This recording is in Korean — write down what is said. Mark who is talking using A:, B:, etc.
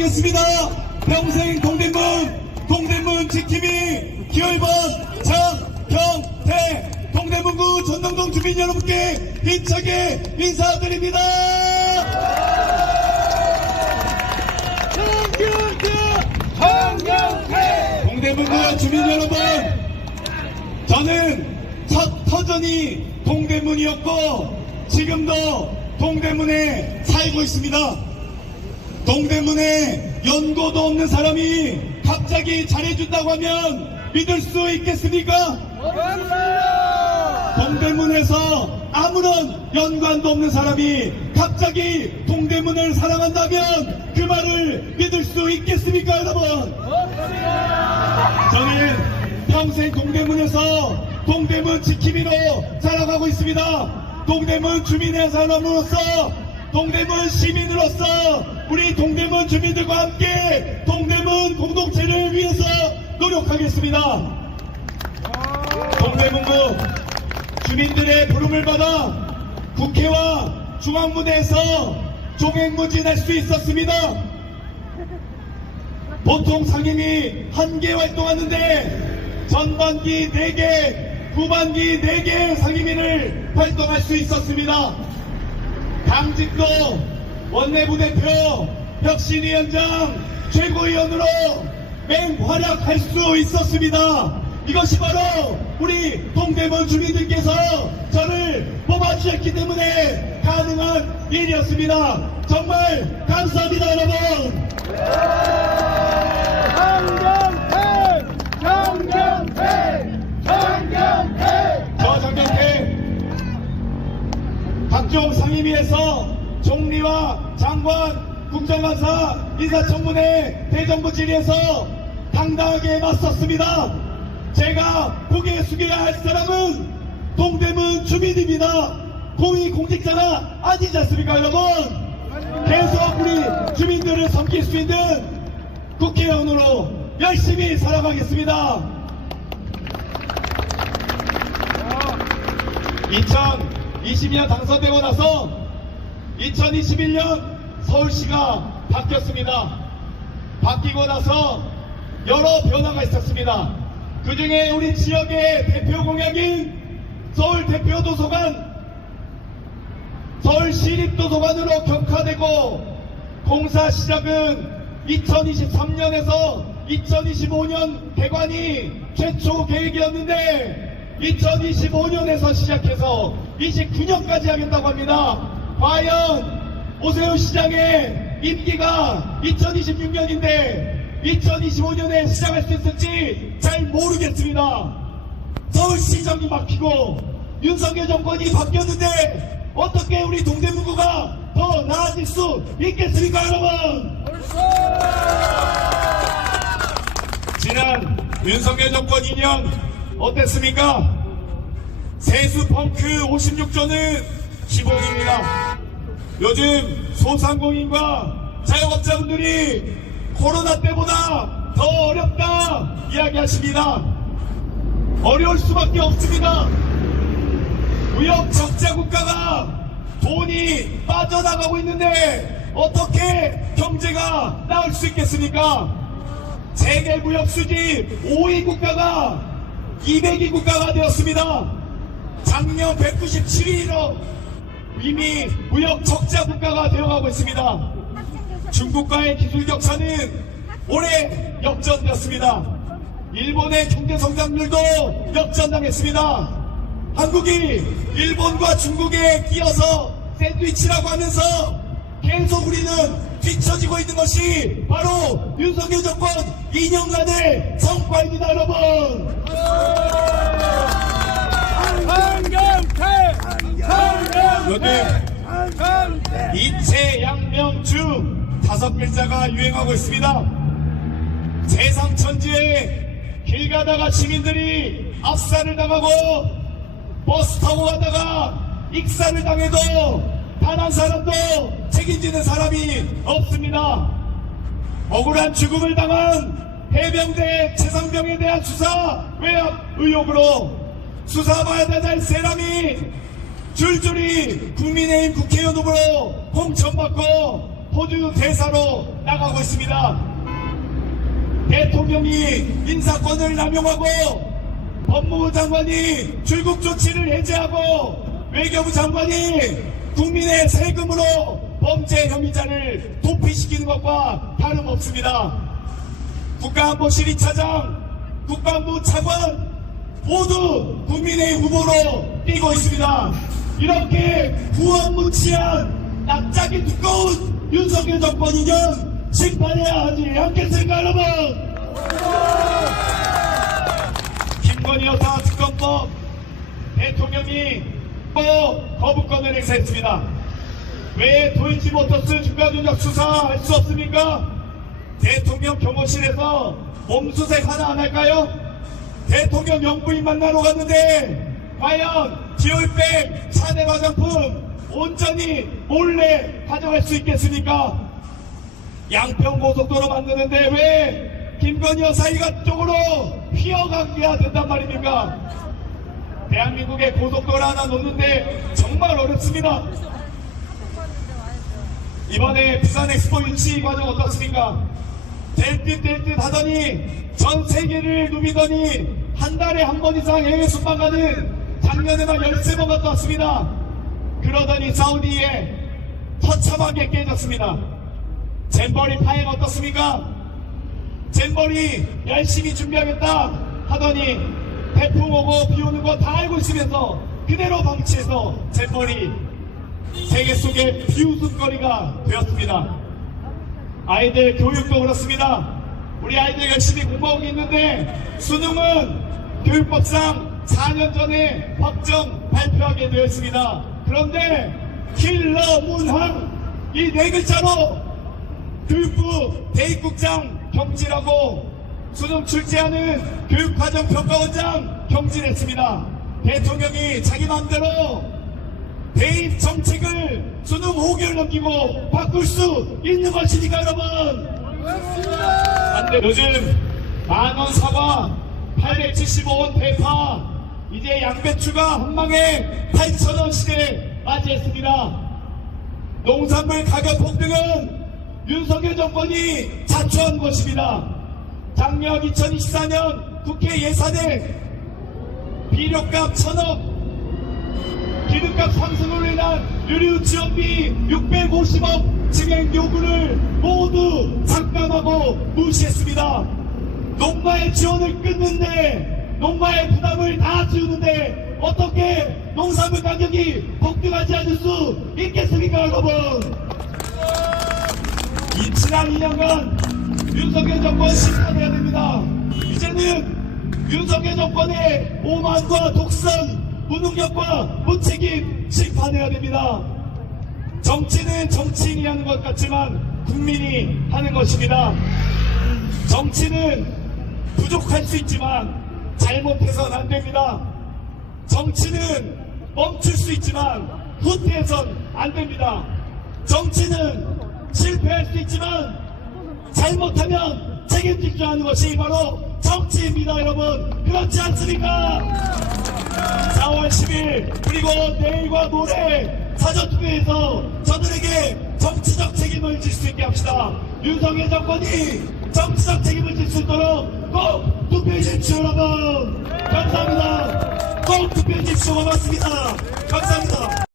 A: 부탁드리겠습니다. 평생 동대문, 동대문 지킴이 기호일번 장경태 동대문구 전동동 주민 여러분께 힘차게 인사드립니다. 동대문구 주민 여러분, 저는 첫 터전이 동대문이었고 지금도 동대문에 살고 있습니다. 동대문에 연고도 없는 사람이 갑자기 잘해준다고 하면 믿을 수 있겠습니까? 동대문에서 아무런 연관도 없는 사람이 갑자기 동대문을 사랑한다면 그 말을 믿을 수 있겠습니까, 여러분? 저는 평생 동대문에서 동대문 지킴이로 살아가고 있습니다. 동대문 주민의 사람으로서 동대문 시민으로서 우리 동대문 주민들과 함께 동대문 공동체를 위해서 노력하겠습니다. 동대문구 주민들의 부름을 받아 국회와 중앙무대에서 종횡무진할 수 있었습니다. 보통 상임이 한개 활동하는데 전반기 4개, 후반기 4개 상임위를 활동할 수 있었습니다. 당직도 원내부대표, 혁신위원장, 최고위원으로 맹활약할 수 있었습니다. 이것이 바로 우리 동대문 주민들께서 저를 뽑아주셨기 때문에 가능한 일이었습니다. 정말 감사합니다, 여러분.
B: 정경태! 정경태! 정경태!
A: 저 정경태 각종 상임위에서 총리와 장관, 국정감사, 인사청문회, 대정부 질의에서 당당하게 맞섰습니다. 제가 고개 숙여야 할 사람은 동대문 주민입니다. 고위 공직자가 아니지 않습니까, 여러분? 계속 우리 주민들을 섬길 수 있는 국회의원으로 열심히 살아가겠습니다. 2020년 당선되고 나서 2021년 서울시가 바뀌었습니다. 바뀌고 나서 여러 변화가 있었습니다. 그 중에 우리 지역의 대표 공약인 서울 대표 도서관, 서울 시립도서관으로 격화되고 공사 시작은 2023년에서 2025년 개관이 최초 계획이었는데 2025년에서 시작해서 29년까지 하겠다고 합니다. 과연 오세훈 시장의 임기가 2026년인데 2025년에 시작할 수 있을지 잘 모르겠습니다. 서울시정이 막히고 윤석열 정권이 바뀌었는데 어떻게 우리 동대문구가 더 나아질 수 있겠습니까 여러분? 지난 윤석열 정권 2년 어땠습니까? 세수 펑크 56조는 기본입니다. 요즘 소상공인과 자영업자분들이 코로나 때보다 더 어렵다 이야기하십니다. 어려울 수밖에 없습니다. 무역 적자 국가가 돈이 빠져나가고 있는데 어떻게 경제가 나올 수 있겠습니까? 세계 무역 수지 5위 국가가 200위 국가가 되었습니다. 작년 197위로 이미 무역 적자 국가가 되어가고 있습니다. 중국과의 기술 격차는 올해 역전되었습니다. 일본의 경제 성장률도 역전당했습니다. 한국이 일본과 중국에 끼어서 샌드위치라고 하면서 계속 우리는 뒤처지고 있는 것이 바로 윤석열 정권 2년간의 성과입니다, 여러분.
B: 정경태!
A: 이채양명주 다섯 글자가 유행하고 있습니다. 세상 천지에 길 가다가 시민들이 압살을 당하고 버스 타고 가다가 익사를 당해도 단 한 사람도 책임지는 사람이 없습니다. 억울한 죽음을 당한 해병대 최상병에 대한 수사 외압 의혹으로 수사받아야 될 사람이 줄줄이 국민의힘 국회의원 후보로 공천받고 호주 대사로 나가고 있습니다. 대통령이 인사권을 남용하고 법무부 장관이 출국 조치를 해제하고 외교부 장관이 국민의 세금으로 범죄 혐의자를 도피시키는 것과 다름없습니다. 국가안보실 2차장, 국방부 차관 모두 국민의 후보로 뛰고 있습니다. 이렇게 구원무치한 납작이 두꺼운 윤석열 정권이면 심판해야 하지 않겠습니까 여러분? 김건희 여사 특검법 대통령이 또 거부권을 행사했습니다. 왜 도이치 모터스 주가조작 수사할 수 없습니까? 대통령 경호실에서 몸수색 하나 안 할까요? 대통령 영부인 만나러 갔는데 과연 지올백 차내 화장품 온전히 몰래 가져갈 수 있겠습니까? 양평 고속도로 만드는데 왜 김건희 여사 이가 쪽으로 휘어가야 된단 말입니까? 대한민국의 고속도로 하나 놓는데 정말 어렵습니다. 이번에 부산 엑스포 유치 과정 어떻습니까? 될 듯 될 듯 하더니 전 세계를 누비더니 한 달에 한 번 이상 해외 순방 가는 작년에만 13번 갔다 왔습니다. 그러더니 사우디에 처참하게 깨졌습니다. 잼버리 파행 어떻습니까? 잼버리 열심히 준비하겠다 하더니 태풍 오고 비 오는 거 다 알고 있으면서 그대로 방치해서 잼버리 세계 속의 비웃음거리가 되었습니다. 아이들 교육도 그렇습니다. 우리 아이들 열심히 공부하고 있는데 수능은 교육법상 4년 전에 확정 발표하게 되어 있습니다. 그런데 킬러 문항 이 네 글자로 교육부 대입국장 경질하고 수능 출제하는 교육과정 평가원장 경질했습니다. 대통령이 자기 마음대로 대입 정책을 수능 5개월 넘기고 바꿀 수 있는 것이니까 여러분 안돼 요즘 만원 사과 875원 대파 이제 양배추가 한 방에 8천원 시대 맞이했습니다 농산물 가격 폭등은 윤석열 정권이 자초한 것입니다 작년 2024년 국회 예산에 비료값 천억 기름값 상승으로 인한 유류 지원비 650억 증액 요구를 모두 삭감하고 무시했습니다. 농가의 지원을 끊는데 농가의 부담을 다 지우는데 어떻게 농산물 가격이 폭등하지 않을 수 있겠습니까 여러분 이 지난 2년간 윤석열 정권 심판해야 됩니다. 이제는 윤석열 정권의 오만과 독선, 무능력과 무책임 심판해야 됩니다. 정치는 정치인이 하는 것 같지만 국민이 하는 것입니다. 정치는 부족할 수 있지만 잘못해서는 안 됩니다. 정치는 멈출 수 있지만 후퇴해선 안 됩니다. 정치는 실패할 수 있지만 잘못하면 책임지지 하는 것이 바로 정치입니다, 여러분. 그렇지 않습니까? 4월 10일 그리고 내일과 모레 사전투표에서 저들에게 정치적 책임을 질 수 있게 합시다. 윤석열 정권이 정치적 책임을 질 수 있도록 꼭 투표해 주십시오, 여러분. 감사합니다. 꼭 투표해 주십시오. 고맙습니다. 감사합니다.